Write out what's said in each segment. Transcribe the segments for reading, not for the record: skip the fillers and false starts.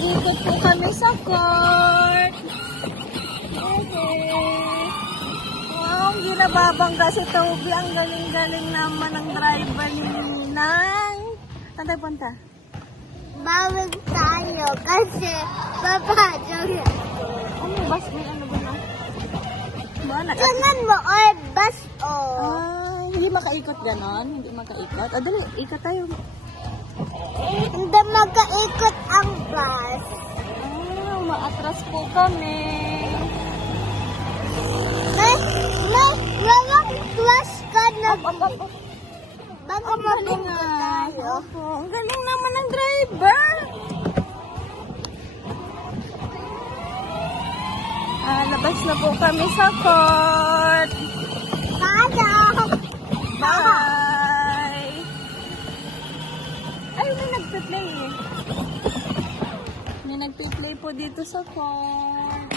Ikot po kami sa court. Okay. Wow, hindi nababangga si Toby. Ang galing-galing naman ng driver ni Ninang. Saan tayo punta? Bawal tayo kasi papadong. Ano, bus? May ano ba na? Ba, Tingnan mo, oy, bus, oh. Ay, hindi makaikot ganon? Hindi makaikot? Ah, dali, ikot tayo. Hindi magkaikot ang bus. Ah, maatras po kami. May walang class ka na. Baka Ang galing mabungka nga. tayo. Opo, ang galing naman ng driver. Labas na po kami sa court. Tayo. Bye! Ay, may nagpe-play eh. May nagpe-play po dito sa court.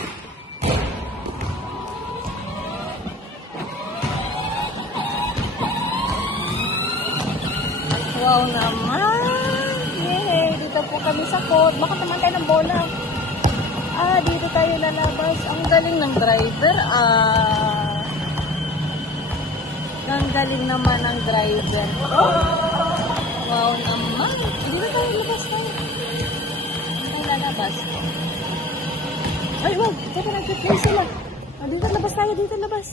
Wow naman! Yay! Dito po kami sa court. Baka naman tayo ng bola. Dito tayo lalabas. Ang galing ng driver. Ang galing naman ng driver. Wow naman. Dito tayo labas tayo. Dito tayo lalabas. Ay, wow. Dito nag-play sila. Dito labas tayo. Dito labas.